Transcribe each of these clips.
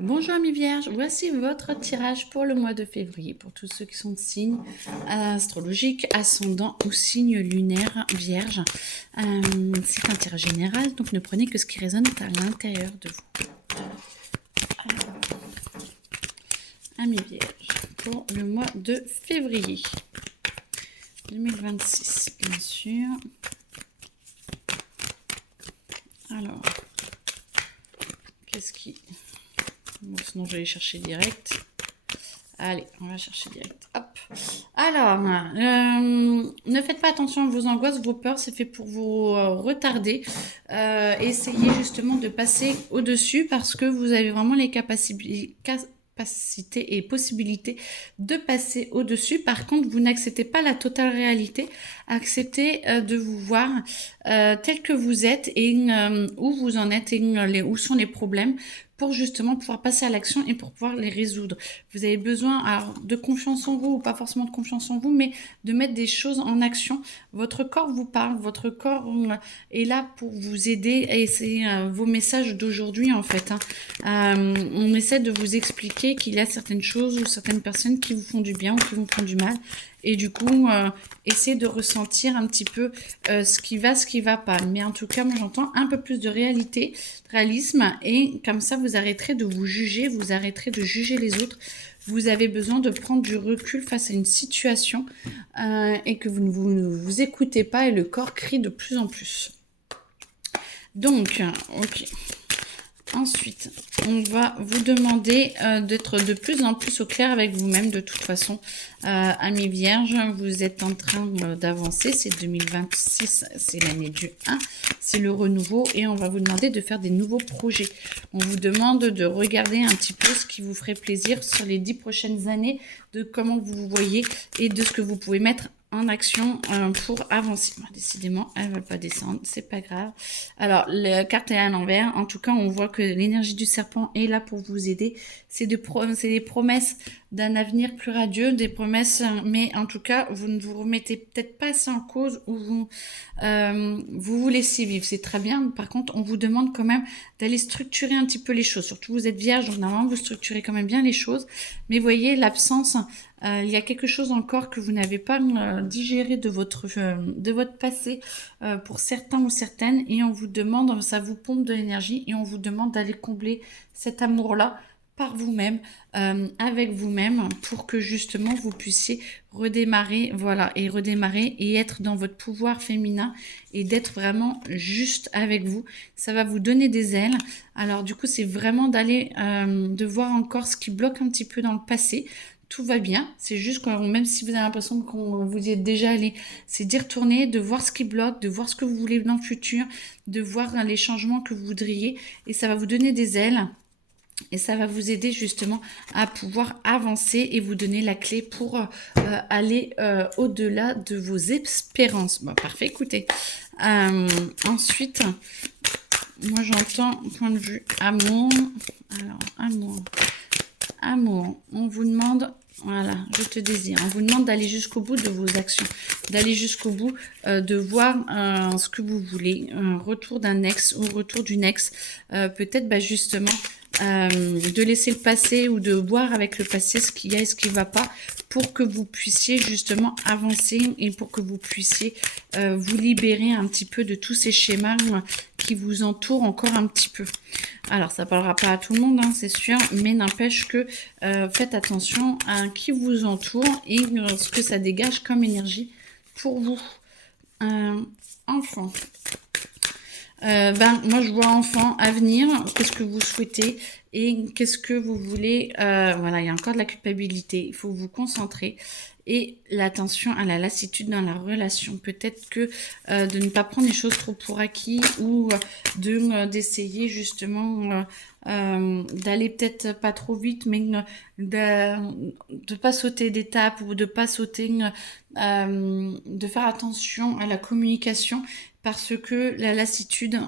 Bonjour amis vierges, voici votre tirage pour le mois de février pour tous ceux qui sont de signes astrologiques, ascendant ou signe lunaire vierge. C'est un tirage général, donc ne prenez que ce qui résonne à l'intérieur de vous. Alors, amis vierges, pour le mois de février 2026, bien sûr. Alors, qu'est-ce qui... Bon, sinon je vais aller chercher direct. Allez, on va chercher direct. Hop. Alors, ne faites pas attention à vos angoisses, vos peurs, c'est fait pour vous retarder. Essayez justement de passer au-dessus parce que vous avez vraiment les capacités et possibilités de passer au-dessus. Par contre, vous n'acceptez pas la totale réalité. Acceptez de vous voir tel que vous êtes et où vous en êtes et où sont les problèmes pour justement pouvoir passer à l'action et pour pouvoir les résoudre. Vous avez besoin alors, de confiance en vous, ou pas forcément de confiance en vous, mais de mettre des choses en action. Votre corps vous parle, votre corps est là pour vous aider et c'est vos messages d'aujourd'hui en fait. On essaie de vous expliquer qu'il y a certaines choses ou certaines personnes qui vous font du bien ou qui vous font du mal. Et du coup, essayez de ressentir un petit peu ce qui va pas. Mais en tout cas, moi j'entends un peu plus de réalisme, et comme ça vous arrêterez de vous juger, vous arrêterez de juger les autres. Vous avez besoin de prendre du recul face à une situation et que vous ne vous écoutez pas et le corps crie de plus en plus. Donc, ok. Ensuite, on va vous demander d'être de plus en plus au clair avec vous-même. De toute façon, amis vierges, vous êtes en train d'avancer. C'est 2026, c'est l'année du 1, c'est le renouveau et on va vous demander de faire des nouveaux projets. On vous demande de regarder un petit peu ce qui vous ferait plaisir sur les 10 prochaines années, de comment vous vous voyez et de ce que vous pouvez mettre en action pour avancer. Bon, décidément, elle ne va pas descendre, c'est pas grave. Alors, la carte est à l'envers. En tout cas, on voit que l'énergie du serpent est là pour vous aider. C'est des promesses d'un avenir plus radieux, des promesses, mais en tout cas, vous ne vous remettez peut-être pas assez en cause ou vous laissez vivre. C'est très bien. Par contre, on vous demande quand même d'aller structurer un petit peu les choses. Surtout, vous êtes vierge, donc normalement, vous structurez quand même bien les choses. Mais voyez, l'absence... il y a quelque chose encore que vous n'avez pas digéré de votre passé pour certains ou certaines, et on vous demande, ça vous pompe de l'énergie et on vous demande d'aller combler cet amour-là par vous-même, avec vous-même, pour que justement vous puissiez redémarrer, voilà, et redémarrer et être dans votre pouvoir féminin et d'être vraiment juste avec vous. Ça va vous donner des ailes. Alors du coup, c'est vraiment d'aller, de voir encore ce qui bloque un petit peu dans le passé. Tout va bien, c'est juste que même si vous avez l'impression qu'on vous y est déjà allé, c'est d'y retourner, de voir ce qui bloque, de voir ce que vous voulez dans le futur, de voir les changements que vous voudriez, et ça va vous donner des ailes. Et ça va vous aider justement à pouvoir avancer et vous donner la clé pour aller au-delà de vos espérances. Bon, parfait, écoutez. Ensuite, moi j'entends point de vue amour. Alors, amour, on vous demande, voilà, je te désire, on vous demande d'aller jusqu'au bout de vos actions, d'aller jusqu'au bout, de voir ce que vous voulez, un retour d'un ex ou retour d'une ex, peut-être justement de laisser le passé ou de voir avec le passé ce qu'il y a et ce qui ne va pas pour que vous puissiez justement avancer et pour que vous puissiez vous libérer un petit peu de tous ces schémas qui vous entourent encore un petit peu. Alors, ça ne parlera pas à tout le monde, hein, c'est sûr, mais n'empêche que faites attention à qui vous entoure et ce que ça dégage comme énergie pour vous. Enfant. Moi je vois enfant, avenir, qu'est-ce que vous souhaitez et qu'est-ce que vous voulez. Voilà, il y a encore de la culpabilité, il faut vous concentrer et l'attention à la lassitude dans la relation. Peut-être que de ne pas prendre les choses trop pour acquis ou d'essayer justement d'aller peut-être pas trop vite, mais de pas sauter d'étape ou de pas sauter, de faire attention à la communication parce que la lassitude,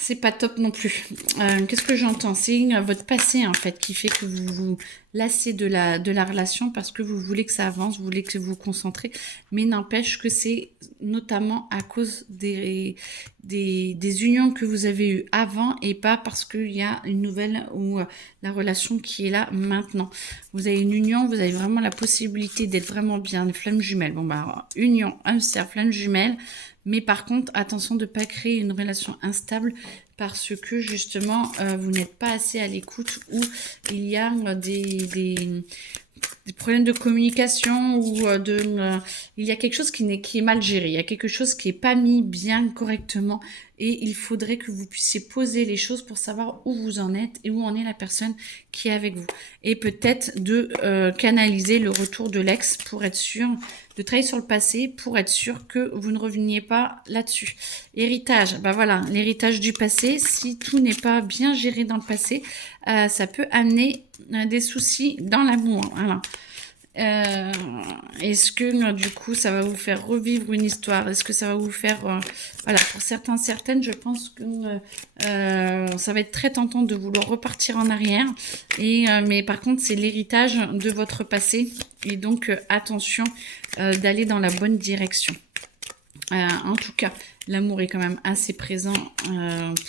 c'est pas top non plus. Qu'est-ce que j'entends? C'est votre passé en fait qui fait que vous lassé de la relation parce que vous voulez que ça avance, vous voulez que vous vous concentrez, mais n'empêche que c'est notamment à cause des unions que vous avez eues avant et pas parce qu'il y a une nouvelle ou la relation qui est là maintenant. Vous avez une union, vous avez vraiment la possibilité d'être vraiment bien, une flamme jumelle. Bon bah, union, hamster, flamme jumelle, mais par contre, attention de ne pas créer une relation instable parce que justement, vous n'êtes pas assez à l'écoute ou il y a des problèmes de communication ou il y a quelque chose qui est mal géré, il y a quelque chose qui n'est pas mis bien correctement et il faudrait que vous puissiez poser les choses pour savoir où vous en êtes et où en est la personne qui est avec vous. Et peut-être de canaliser le retour de l'ex pour être sûr, de travailler sur le passé pour être sûr que vous ne reveniez pas là-dessus. Héritage, bah voilà, l'héritage du passé, si tout n'est pas bien géré dans le passé, ça peut amener des soucis dans l'amour. Voilà. Est-ce que du coup ça va vous faire revivre une histoire? Est-ce que ça va vous faire voilà, pour certains, certaines, je pense que ça va être très tentant de vouloir repartir en arrière mais par contre c'est l'héritage de votre passé et donc attention d'aller dans la bonne direction. En tout cas, l'amour est quand même assez présent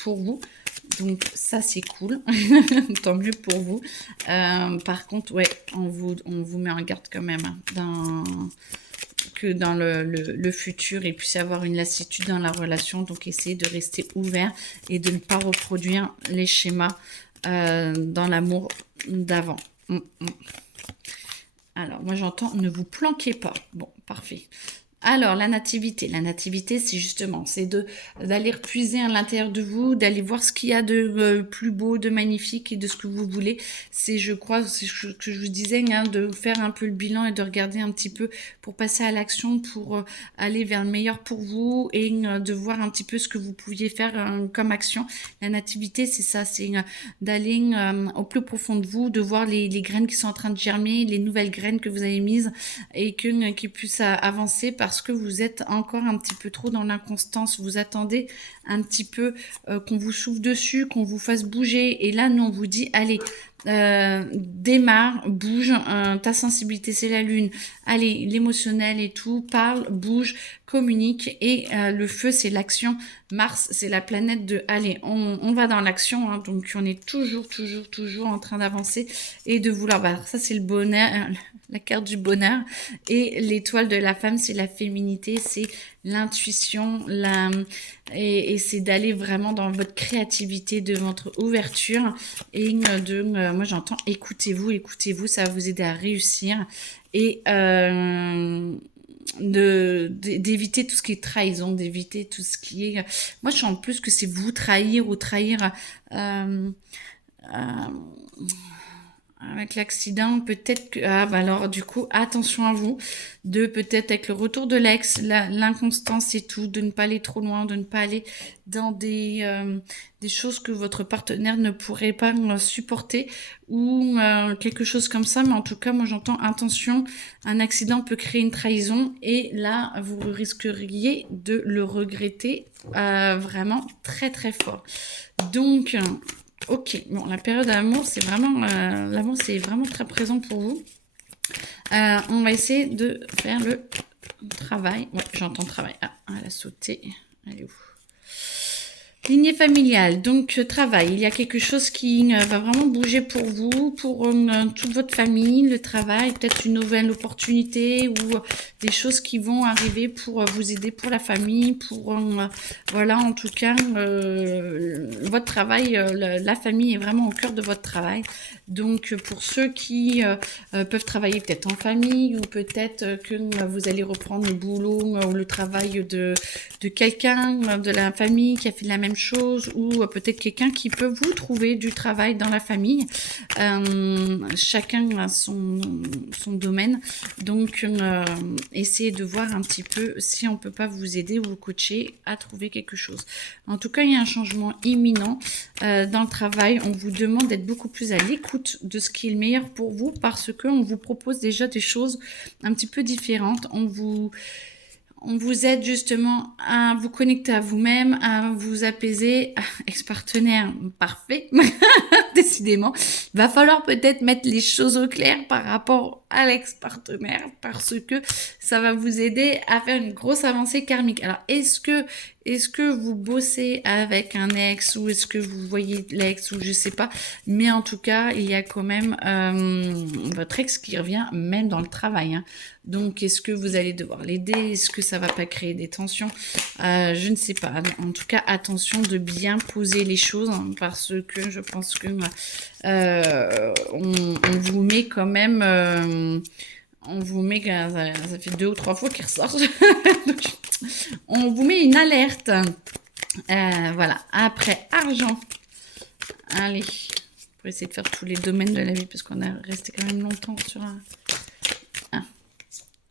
pour vous. Donc ça c'est cool, tant mieux pour vous. Par contre, ouais, on vous met en garde quand même que dans le futur il puisse y avoir une lassitude dans la relation. Donc essayez de rester ouvert et de ne pas reproduire les schémas dans l'amour d'avant. Alors moi j'entends ne vous planquez pas. Bon, parfait. Alors, la nativité, c'est justement, c'est d'aller puiser à l'intérieur de vous, d'aller voir ce qu'il y a de plus beau, de magnifique et de ce que vous voulez. C'est, je crois, c'est ce que je vous disais, hein, de faire un peu le bilan et de regarder un petit peu pour passer à l'action, pour aller vers le meilleur pour vous et de voir un petit peu ce que vous pouviez faire comme action. La nativité, c'est ça, c'est d'aller au plus profond de vous, de voir les graines qui sont en train de germer, les nouvelles graines que vous avez mises et qui puissent avancer parce que vous êtes encore un petit peu trop dans l'inconstance. Vous attendez un petit peu qu'on vous souffle dessus, qu'on vous fasse bouger. Et là, nous, on vous dit, allez, démarre, bouge, ta sensibilité, c'est la lune. Allez, l'émotionnel et tout, parle, bouge, communique. Et le feu, c'est l'action. Mars, c'est la planète de, allez, on va dans l'action. Hein, donc, on est toujours en train d'avancer et de vouloir. Bah, ça, c'est le bonheur. La carte du bonheur et l'étoile de la femme, c'est la féminité, c'est l'intuition, et c'est d'aller vraiment dans votre créativité, de votre ouverture et moi j'entends écoutez-vous, ça va vous aider à réussir et d'éviter tout ce qui est trahison, d'éviter tout ce qui est... Moi je sens plus que c'est vous trahir ou trahir... avec l'accident, peut-être que... Ah, bah alors, du coup, attention à vous, de peut-être avec le retour de l'ex, l'inconstance et tout, de ne pas aller trop loin, de ne pas aller dans des choses que votre partenaire ne pourrait pas supporter ou quelque chose comme ça. Mais en tout cas, moi, j'entends attention, un accident peut créer une trahison et là, vous risqueriez de le regretter vraiment très, très fort. Donc... Ok, bon, la période d'amour, c'est vraiment, l'amour, c'est vraiment très présent pour vous. On va essayer de faire le travail. Ouais, j'entends travail. Ah, elle a sauté. Elle est où? Lignée familiale, donc travail. Il y a quelque chose qui va vraiment bouger pour vous, pour toute votre famille, le travail, peut-être une nouvelle opportunité ou des choses qui vont arriver pour vous aider pour la famille, pour voilà, en tout cas, votre travail, la famille est vraiment au cœur de votre travail. Donc pour ceux qui peuvent travailler peut-être en famille ou peut-être que vous allez reprendre le boulot ou le travail de quelqu'un de la famille qui a fait la même chose ou peut-être quelqu'un qui peut vous trouver du travail dans la famille. Chacun a son domaine. Donc, essayez de voir un petit peu si on peut pas vous aider ou vous coacher à trouver quelque chose. En tout cas, il y a un changement imminent dans le travail. On vous demande d'être beaucoup plus à l'écoute de ce qui est le meilleur pour vous parce qu'on vous propose déjà des choses un petit peu différentes. On On vous aide justement à vous connecter à vous-même, à vous apaiser. Ex-partenaire, parfait. Décidément, va falloir peut-être mettre les choses au clair par rapport à l'ex-partenaire parce que ça va vous aider à faire une grosse avancée karmique. Alors, est-ce que vous bossez avec un ex ou est-ce que vous voyez l'ex ou je sais pas, mais en tout cas, il y a quand même votre ex qui revient même dans le travail. Hein. Donc, est-ce que vous allez devoir l'aider? Est-ce que ça va pas créer des tensions? Je ne sais pas. En tout cas, attention de bien poser les choses hein, parce que je pense que on vous met quand même... on vous met, ça fait 2 ou 3 fois qu'il ressort. Donc, on vous met une alerte. Voilà. Après, argent. Allez. Pour essayer de faire tous les domaines de la vie parce qu'on a resté quand même longtemps sur un...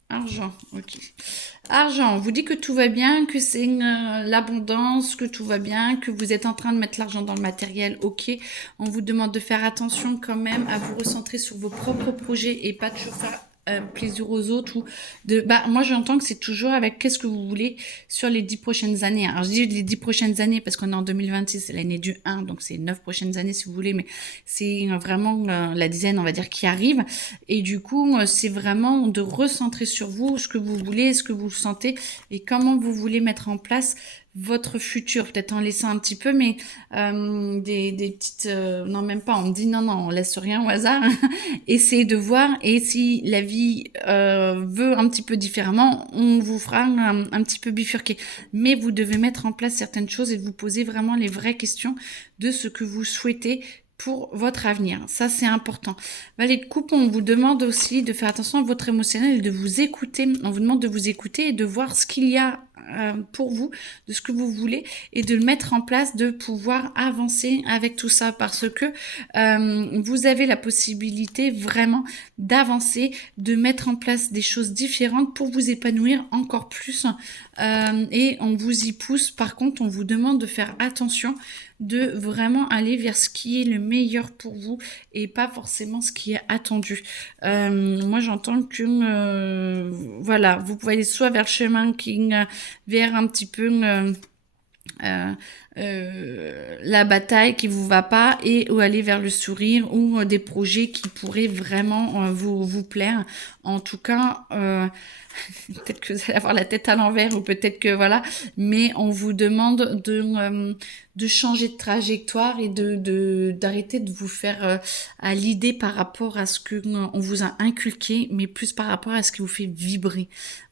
Argent, ok. Argent, on vous dit que tout va bien, que c'est l'abondance, que tout va bien, que vous êtes en train de mettre l'argent dans le matériel, ok. On vous demande de faire attention quand même à vous recentrer sur vos propres projets et pas toujours faire plaisir aux autres ou de moi j'entends que c'est toujours avec qu'est-ce que vous voulez sur les 10 prochaines années. Alors je dis les 10 prochaines années parce qu'on est en 2026, c'est l'année du 1, donc c'est 9 prochaines années si vous voulez, mais c'est vraiment la dizaine on va dire qui arrive et du coup c'est vraiment de recentrer sur vous ce que vous voulez, ce que vous sentez et comment vous voulez mettre en place votre futur, peut-être en laissant un petit peu, mais des petites... non, même pas, on me dit non, on laisse rien au hasard. Essayez de voir, et si la vie veut un petit peu différemment, on vous fera un petit peu bifurquer. Mais vous devez mettre en place certaines choses et vous poser vraiment les vraies questions de ce que vous souhaitez pour votre avenir. Ça, c'est important. Les couples, on vous demande aussi de faire attention à votre émotionnel et de vous écouter. On vous demande de vous écouter et de voir ce qu'il y a pour vous, de ce que vous voulez et de le mettre en place, de pouvoir avancer avec tout ça parce que vous avez la possibilité vraiment d'avancer, de mettre en place des choses différentes pour vous épanouir encore plus et on vous y pousse. Par contre, on vous demande de faire attention de vraiment aller vers ce qui est le meilleur pour vous et pas forcément ce qui est attendu. Moi, j'entends que voilà, vous pouvez aller soit vers le chemin qui vers un petit peu la bataille qui vous va pas et ou aller vers le sourire ou des projets qui pourraient vraiment vous plaire. En tout cas, peut-être que vous allez avoir la tête à l'envers ou peut-être que voilà, mais on vous demande de changer de trajectoire et d'arrêter de vous faire à l'idée par rapport à ce que on vous a inculqué, mais plus par rapport à ce qui vous fait vibrer.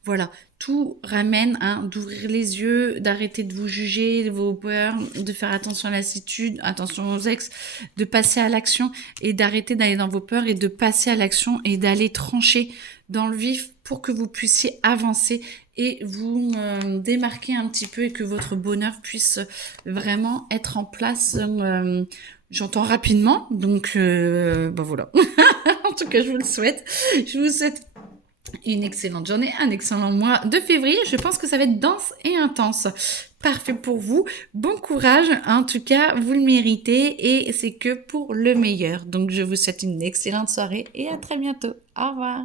Voilà, tout ramène d'ouvrir les yeux, d'arrêter de vous juger, de vos peurs, de faire attention à la lassitude, attention aux ex, de passer à l'action et d'arrêter d'aller dans vos peurs et de passer à l'action et d'aller trancher dans le vif pour que vous puissiez avancer et vous démarquer un petit peu et que votre bonheur puisse vraiment être en place. J'entends rapidement, donc voilà. En tout cas, je vous le souhaite. Je vous souhaite une excellente journée, un excellent mois de février. Je pense que ça va être dense et intense. Parfait pour vous. Bon courage. En tout cas, vous le méritez et c'est que pour le meilleur. Donc, je vous souhaite une excellente soirée et à très bientôt. Au revoir.